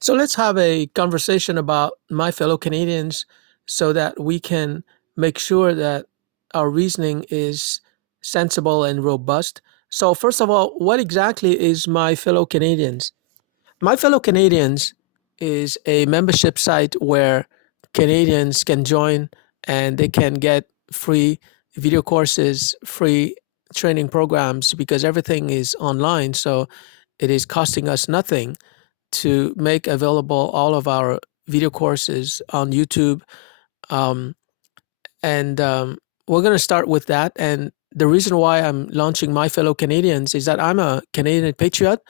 So let's have a conversation about my fellow Canadians so that we can make sure that our reasoning is sensible and robust. So, first of all, what exactly is My Fellow Canadians? My Fellow Canadians is a membership site where Canadians can join and they can get free video courses, free training programs because everything is online. So, it is costing us nothing to make available all of our video courses on YouTube. Um, and we're going to start with that. And the reason why I'm launching My Fellow Canadians is that I'm a Canadian patriot.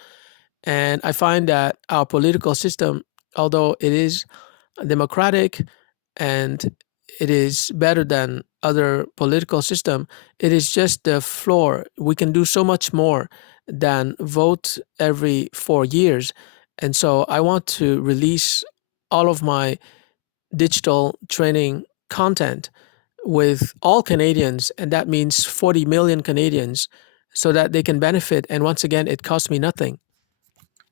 And I find that our political system, although it is democratic and it is better than other political system, it is just the floor. We can do so much more than vote every 4 years. And so I want to release all of my digital training content with all Canadians, and that means 40 million Canadians, so that they can benefit. And once again, it costs me nothing.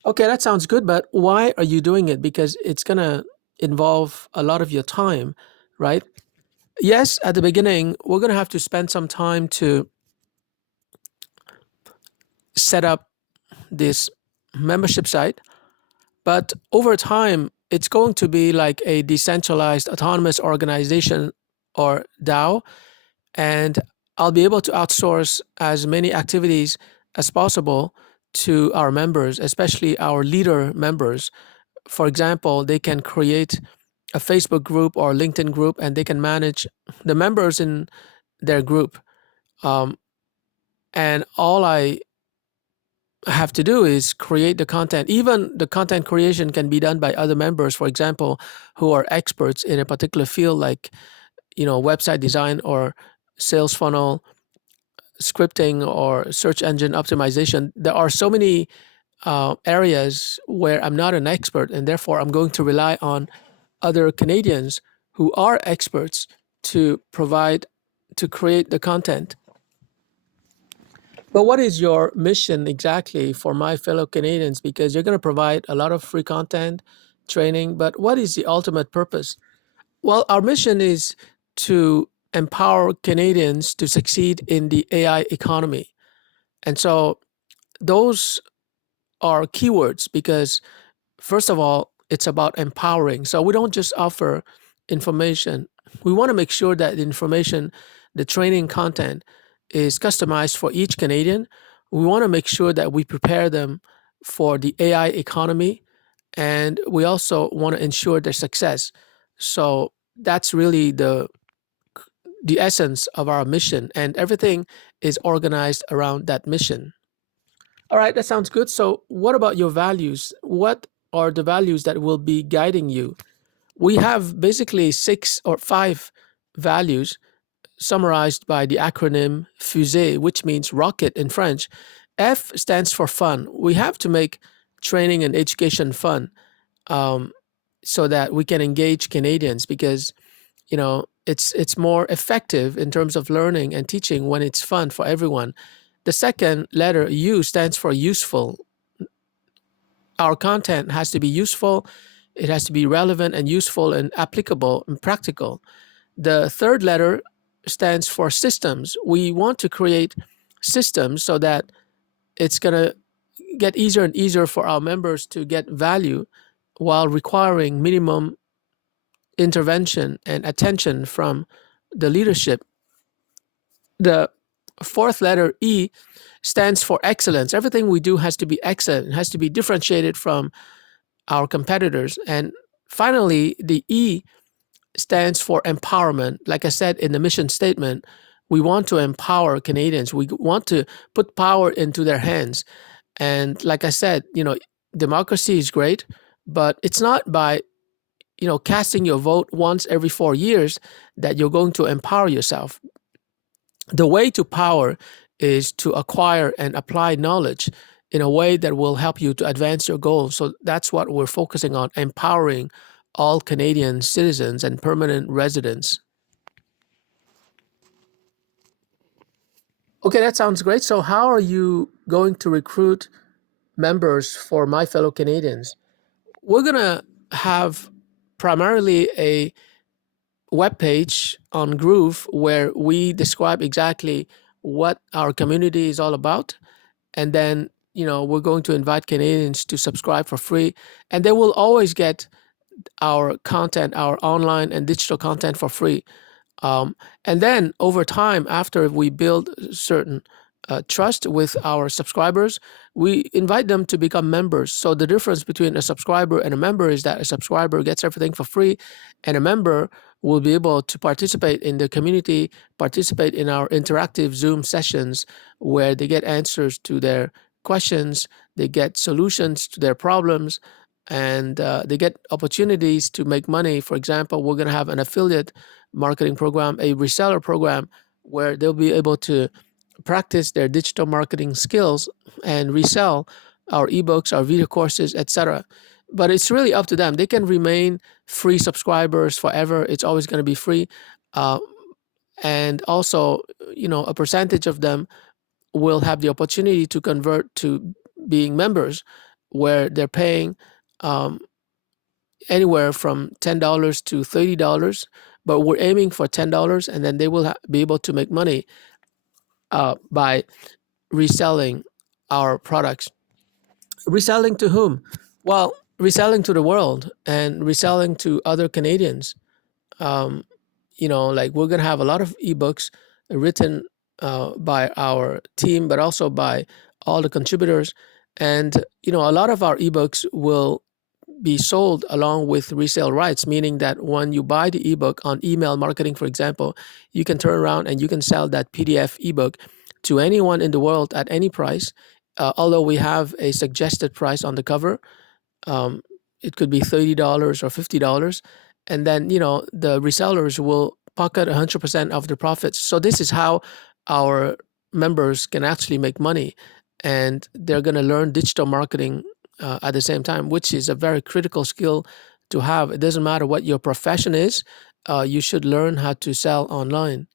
Okay, that sounds good, but why are you doing it? Because it's going to involve a lot of your time, right? Yes, at the beginning, we're going to have to spend some time to set up this membership site, but over time, it's going to be like a decentralized autonomous organization or DAO, and I'll be able to outsource as many activities as possible to our members, especially our leader members. For example, they can create a Facebook group or LinkedIn group, and they can manage the members in their group. Um, and all I have to do is create the content. Even the content creation can be done by other members, for example, who are experts in a particular field, like website design or sales funnel scripting or search engine optimization. There are so many areas where I'm not an expert, and therefore I'm going to rely on other Canadians who are experts to create the content. But what is your mission exactly for My Fellow Canadians? Because you're going to provide a lot of free content, training, but what is the ultimate purpose? Well, our mission is to empower Canadians to succeed in the AI economy. And so those are keywords because, first of all, it's about empowering. So we don't just offer information. We want to make sure that the information, the training content is customized for each Canadian. We want to make sure that we prepare them for the AI economy, and we also want to ensure their success. So that's really the essence of our mission, and everything is organized around that mission. All right, that sounds good. So, what about your values? What are the values that will be guiding you? We have basically six or five values summarized by the acronym FUSE, which means rocket in French. F stands for fun. We have to make training and education fun, um, so that we can engage Canadians, because it's more effective in terms of learning and teaching when it's fun for everyone. The second letter, U, stands for useful. Our content has to be useful, it has to be relevant and useful and applicable and practical. The third letter stands for systems. We want to create systems so that it's going to get easier and easier for our members to get value while requiring minimum intervention and attention from the leadership. The fourth letter, E, stands for excellence. Everything we do has to be excellent, it has to be differentiated from our competitors. And finally, the E stands for empowerment. Like I said in the mission statement, we want to empower Canadians. We want to put power into their hands. And like I said, democracy is great, but it's not by casting your vote once every 4 years that you're going to empower yourself. The way to power is to acquire and apply knowledge in a way that will help you to advance your goals. So that's what we're focusing on, empowering all Canadian citizens and permanent residents. Okay, that sounds great. So, how are you going to recruit members for My Fellow Canadians? we're gonna have primarily a web page on Groove where we describe exactly what our community is all about, and then we're going to invite Canadians to subscribe for free, and they will always get our content, our online and digital content for free. And then over time, after we build certain trust with our subscribers, we invite them to become members. So the difference between a subscriber and a member is that a subscriber gets everything for free, and a member will be able to participate in the community, participate in our interactive Zoom sessions where they get answers to their questions, they get solutions to their problems, and they get opportunities to make money. For example, we're going to have an affiliate marketing program, a reseller program, where they'll be able to practice their digital marketing skills and resell our ebooks, our video courses, etc. But it's really up to them. They can remain free subscribers forever. It's always going to be free. Uh, and also, a percentage of them will have the opportunity to convert to being members, where they're paying um, anywhere from $10 to $30, but we're aiming for $10, and then they will be able to make money by reselling our products. Reselling to whom? Well, reselling to the world and reselling to other Canadians. Um, like we're going to have a lot of ebooks written by our team, but also by all the contributors. And, a lot of our ebooks will be sold along with resale rights, meaning that when you buy the ebook on email marketing, for example, you can turn around and you can sell that PDF ebook to anyone in the world at any price. Although we have a suggested price on the cover, um, it could be $30 or $50, and then the resellers will pocket 100% of the profits. So this is how our members can actually make money, and they're going to learn digital marketing at the same time, which is a very critical skill to have. It doesn't matter what your profession is, you should learn how to sell online.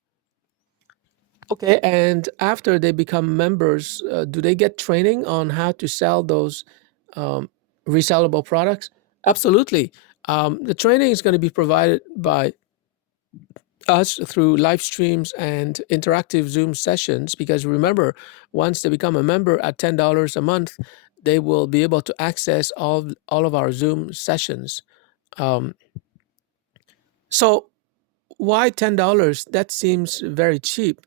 Okay, and after they become members, do they get training on how to sell those um, resellable products? Absolutely. The training is going to be provided by us through live streams and interactive Zoom sessions, because remember, once they become a member at $10 a month, they will be able to access all of our Zoom sessions. Um, so why $10? That seems very cheap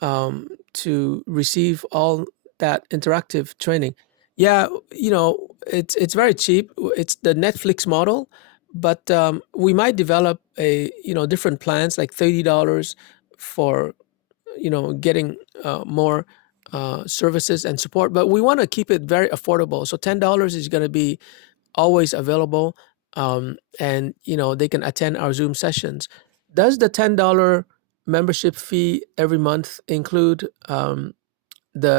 to receive all that interactive training. Yeah, it's very cheap. It's the Netflix model, but we might develop a different plans like $30 for getting more services and support. But we want to keep it very affordable. So $10 is going to be always available, and they can attend our Zoom sessions. Does the $10 membership fee every month include the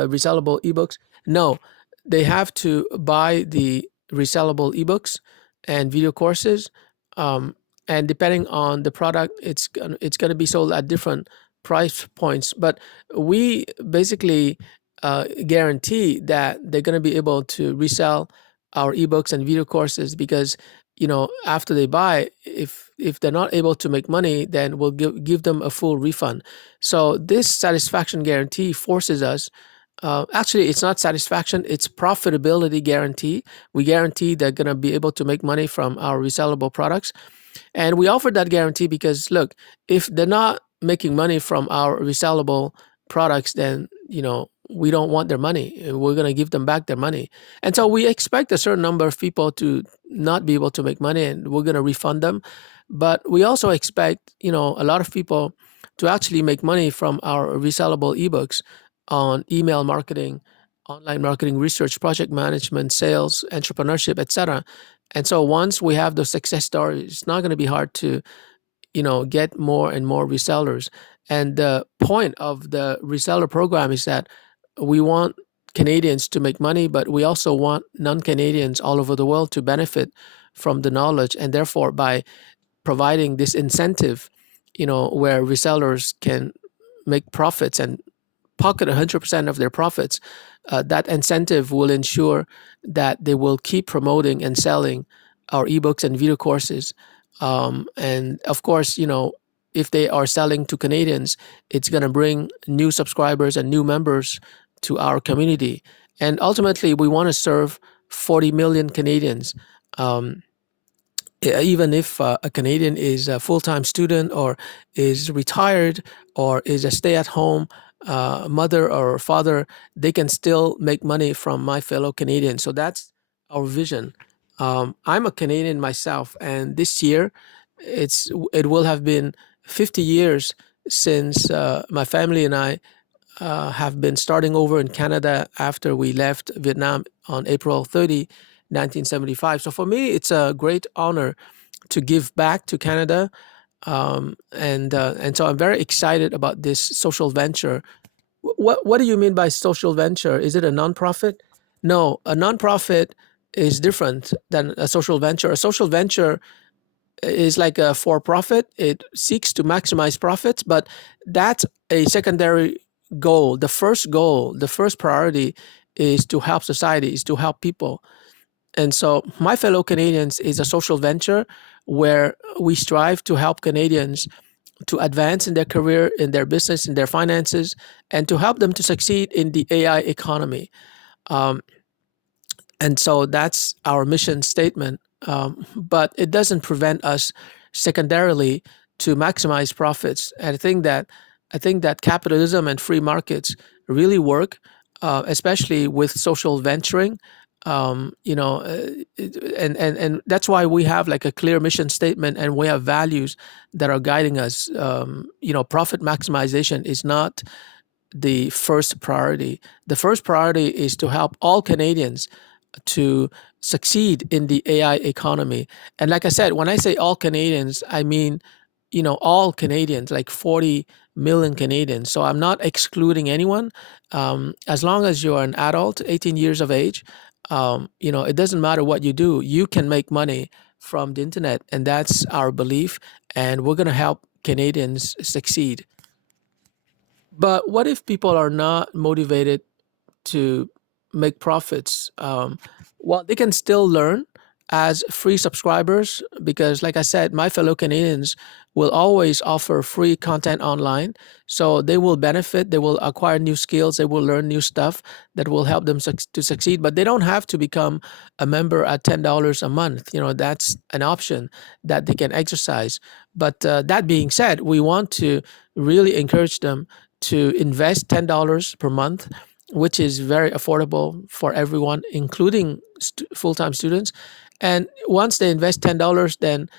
resellable ebooks? No, they have to buy the resellable ebooks and video courses, um, and depending on the product, it's gonna be sold at different price points. But we basically guarantee that they're gonna be able to resell our ebooks and video courses, because after they buy, if they're not able to make money, then we'll give them a full refund. So this satisfaction guarantee forces us, actually, it's not satisfaction, it's profitability guarantee. We guarantee they're going to be able to make money from our resellable products. And we offer that guarantee because, look, if they're not making money from our resellable products, then, we don't want their money. We're going to give them back their money. And so we expect a certain number of people to not be able to make money, and we're going to refund them. But we also expect, a lot of people to actually make money from our resellable ebooks on email marketing, online marketing research, project management, sales, entrepreneurship, etc. And so once we have those success stories, it's not going to be hard to, get more and more resellers. And the point of the reseller program is that we want Canadians to make money, but we also want non-Canadians all over the world to benefit from the knowledge. And therefore, by providing this incentive, where resellers can make profits and pocket 100% of their profits, that incentive will ensure that they will keep promoting and selling our ebooks and video courses. And of course, if they are selling to Canadians, it's going to bring new subscribers and new members to our community. And ultimately, we want to serve 40 million Canadians. Um, Even if a Canadian is a full time student or is retired or is a stay at home mother or father, they can still make money from my fellow Canadians. So that's our vision. I'm a Canadian myself, and this year it will have been 50 years since my family and I have been starting over in Canada after we left Vietnam on April 30, 1975. So for me, it's a great honor to give back to Canada, and so I'm very excited about this social venture. What do you mean by social venture? Is it a nonprofit? No, a nonprofit is different than a social venture. A social venture is like a for profit. It seeks to maximize profits, but that's a secondary goal. The first priority is to help society, is to help people. And so my fellow Canadians is a social venture where we strive to help Canadians to advance in their career, in their business, in their finances, and to help them to succeed in the AI economy. Um, and so that's our mission statement. But it doesn't prevent us secondarily to maximize profits. And I think that capitalism and free markets really work, especially with social venturing. And that's why we have like a clear mission statement, and we have values that are guiding us. Profit maximization is not the first priority. The first priority is to help all Canadians to succeed in the AI economy. And like I said, when I say all Canadians, I mean, all Canadians, like 40 million Canadians. So I'm not excluding anyone. As long as you're an adult, 18 years of age, it doesn't matter what you do, you can make money from the internet. And that's our belief. And we're going to help Canadians succeed. But what if people are not motivated to make profits? Well, they can still learn as free subscribers because, like I said, my fellow Canadians will always offer free content online. So they will benefit, they will acquire new skills, they will learn new stuff that will help them to succeed. But they don't have to become a member at $10 a month. That's an option that they can exercise. But that being said, we want to really encourage them to invest $10 per month, which is very affordable for everyone, including full-time students. And once they invest $10, then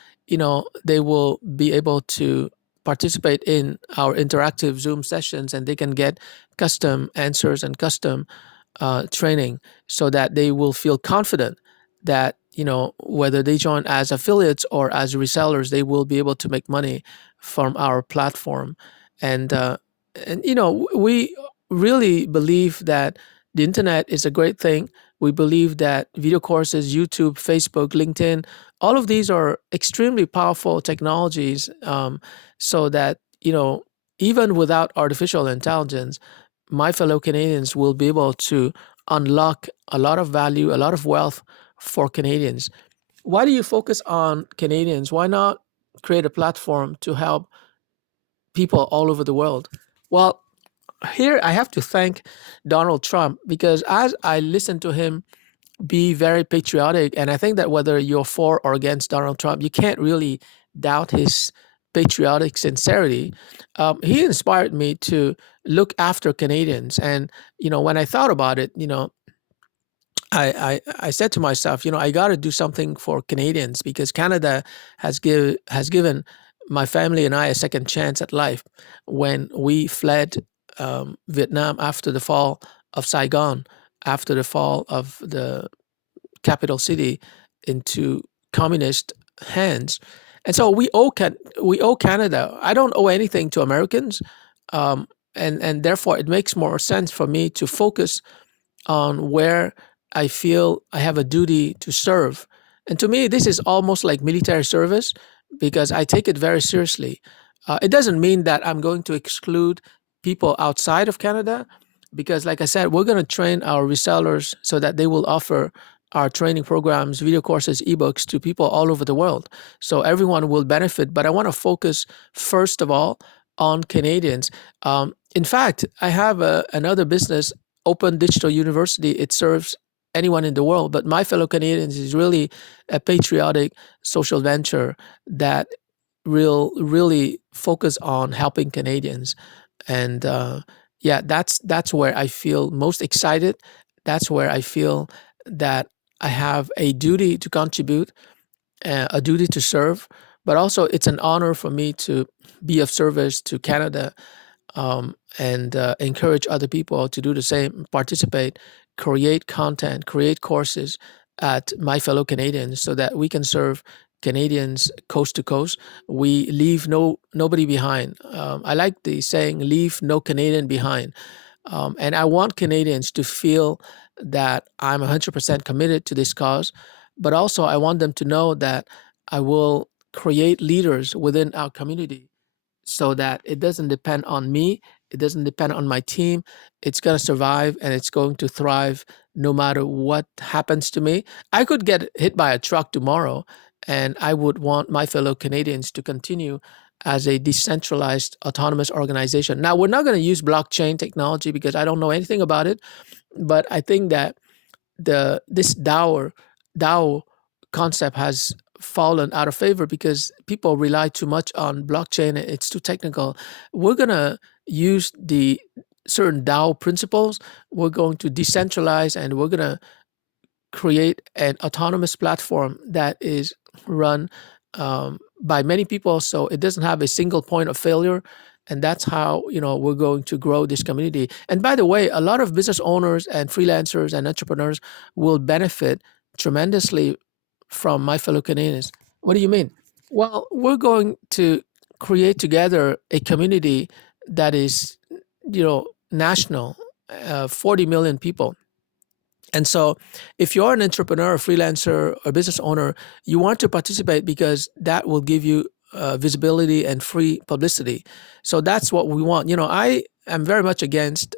they will be able to participate in our interactive Zoom sessions, and they can get custom answers and custom training, so that they will feel confident that whether they join as affiliates or as resellers, they will be able to make money from our platform. And we really believe that the internet is a great thing. We believe that video courses, YouTube, Facebook, LinkedIn, all of these are extremely powerful technologies, so that even without artificial intelligence, my fellow Canadians will be able to unlock a lot of value, a lot of wealth for Canadians. Why do you focus on Canadians? Why not create a platform to help people all over the world? Well, here I have to thank Donald Trump, because as I listen to him be very patriotic, and I think that whether you're for or against Donald Trump, you can't really doubt his patriotic sincerity. He inspired me to look after Canadians. And when I thought about it, I said to myself, I got to do something for Canadians, because Canada has given my family and I a second chance at life when we fled Vietnam after the fall of Saigon, after the fall of the capital city into communist hands. And so we owe Canada. I don't owe anything to Americans, and therefore it makes more sense for me to focus on where I feel I have a duty to serve. And to me, this is almost like military service, because I take it very seriously. It doesn't mean that I'm going to exclude people outside of Canada, because, like I said, we're going to train our resellers so that they will offer our training programs, video courses, ebooks to people all over the world. So everyone will benefit. But I want to focus first of all on Canadians. In fact, I have another business, Open Digital University. It serves anyone in the world, but My Fellow Canadians is really a patriotic social venture that really focus on helping Canadians. And yeah, that's where I feel most excited. That's where I feel that I have a duty to contribute, a duty to serve, but also it's an honor for me to be of service to Canada, and encourage other people to do the same, participate, create content, create courses at My Fellow Canadians, so that we can serve Canadians coast to coast. We leave nobody behind. I like the saying, "Leave no Canadian behind," and I want Canadians to feel that I'm 100% committed to this cause, but also I want them to know that I will create leaders within our community so that it doesn't depend on me, it doesn't depend on my team. It's going to survive and it's going to thrive no matter what happens to me. I could get hit by a truck tomorrow, and I would want My Fellow Canadians to continue as a decentralized autonomous organization. Now, we're not going to use blockchain technology because I don't know anything about it, but I think that this DAO concept has fallen out of favor because people rely too much on blockchain and it's too technical. We're gonna use the certain DAO principles. We're going to decentralize and we're gonna create an autonomous platform that is run by many people, so it doesn't have a single point of failure. And that's how we're going to grow this community. And by the way, a lot of business owners and freelancers and entrepreneurs will benefit tremendously from My Fellow Canadians. What do you mean? Well, we're going to create together a community that is national, 40 million people. And so, if you're an entrepreneur, a freelancer, or business owner, you want to participate because that will give you visibility and free publicity. So that's what we want. I am very much against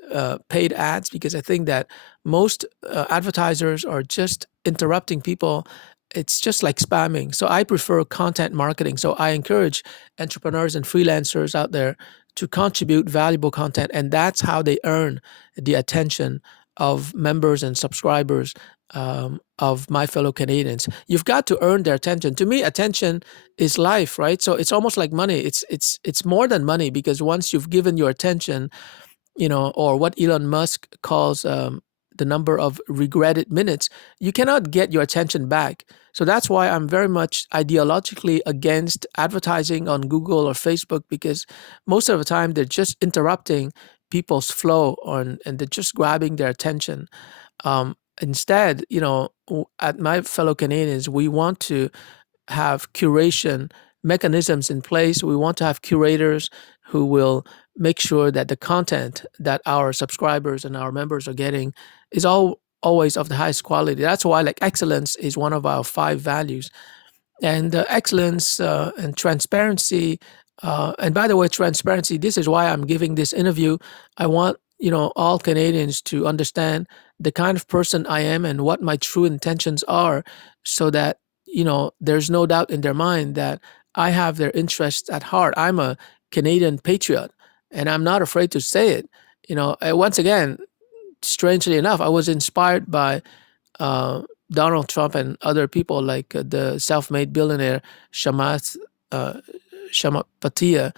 paid ads because I think that most advertisers are just interrupting people. It's just like spamming. So I prefer content marketing. So I encourage entrepreneurs and freelancers out there to contribute valuable content, and that's how they earn the attention of members and subscribers of My Fellow Canadians. You've got to earn their attention. To me, attention is life, right? So it's almost like money. It's more than money, because once you've given your attention, or what Elon Musk calls the number of regretted minutes, you cannot get your attention back. So that's why I'm very much ideologically against advertising on Google or Facebook, because most of the time they're just interrupting people's flow and they're just grabbing their attention. Instead, at My Fellow Canadians, we want to have curation mechanisms in place. We want to have curators who will make sure that the content that our subscribers and our members are getting is always of the highest quality. That's why, like, excellence is one of our 5 values. And excellence and transparency. And by the way, transparency, this is why I'm giving this interview. I want all Canadians to understand the kind of person I am and what my true intentions are, so that there's no doubt in their mind that I have their interests at heart. I'm a Canadian patriot, and I'm not afraid to say it. Once again, strangely enough, I was inspired by uh, Donald Trump and other people, like the self-made billionaire Shamath uh, Shamapatia.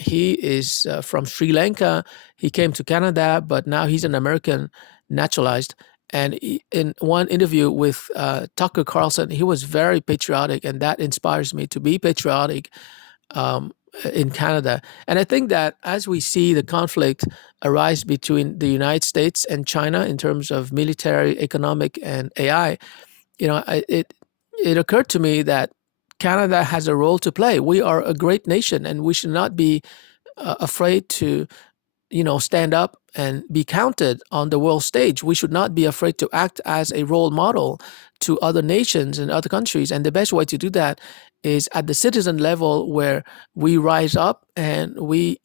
He is from Sri Lanka. He came to Canada, but now he's an American naturalized. And in one interview with Tucker Carlson, he was very patriotic, and that inspires me to be patriotic um, in Canada. And I think that as we see the conflict arise between the United States and China in terms of military, economic, and AI, it occurred to me that Canada has a role to play. We are a great nation, and we should not be afraid to stand up and be counted on the world stage. We should not be afraid to act as a role model to other nations and other countries. And the best way to do that is at the citizen level, where we rise up and we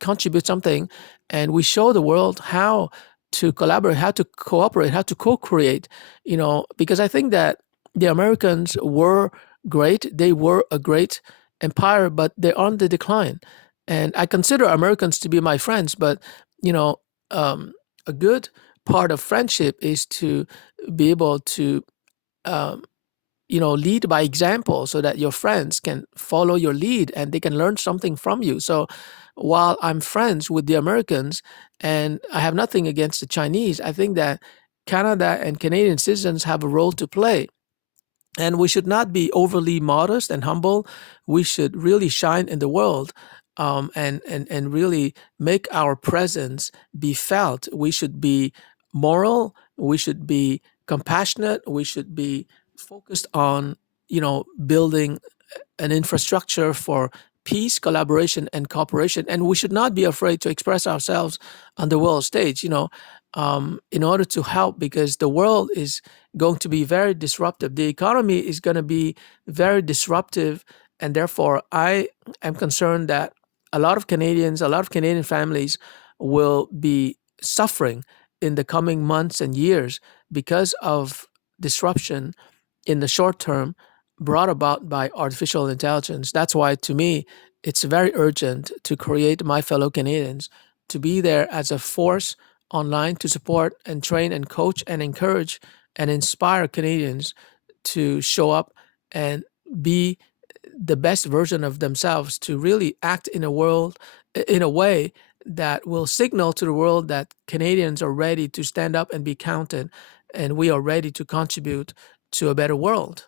contribute something, and we show the world how to collaborate, how to cooperate, how to co-create, because I think that the Americans were great. They were a great empire, but they're on the decline. And I consider Americans to be my friends, but you know, a good part of friendship is to be able to um, lead by example so that your friends can follow your lead and they can learn something from you. So while I'm friends with the Americans and I have nothing against the Chinese, I think that Canada and Canadian citizens have a role to play. And we should not be overly modest and humble. We should really shine in the world, and really make our presence be felt. We should be moral. We should be compassionate. We should be focused on building an infrastructure for peace, collaboration, and cooperation. And we should not be afraid to express ourselves on the world stage, in order to help, because the world is going to be very disruptive. The economy is going to be very disruptive. And therefore, I am concerned that a lot of Canadian families will be suffering in the coming months and years because of disruption in the short term brought about by artificial intelligence. That's why, to me, it's very urgent to create My Fellow Canadians, to be there as a force online to support and train and coach and encourage and inspire Canadians to show up and be the best version of themselves, to really act in a in a way that will signal to the world that Canadians are ready to stand up and be counted, and we are ready to contribute to a better world.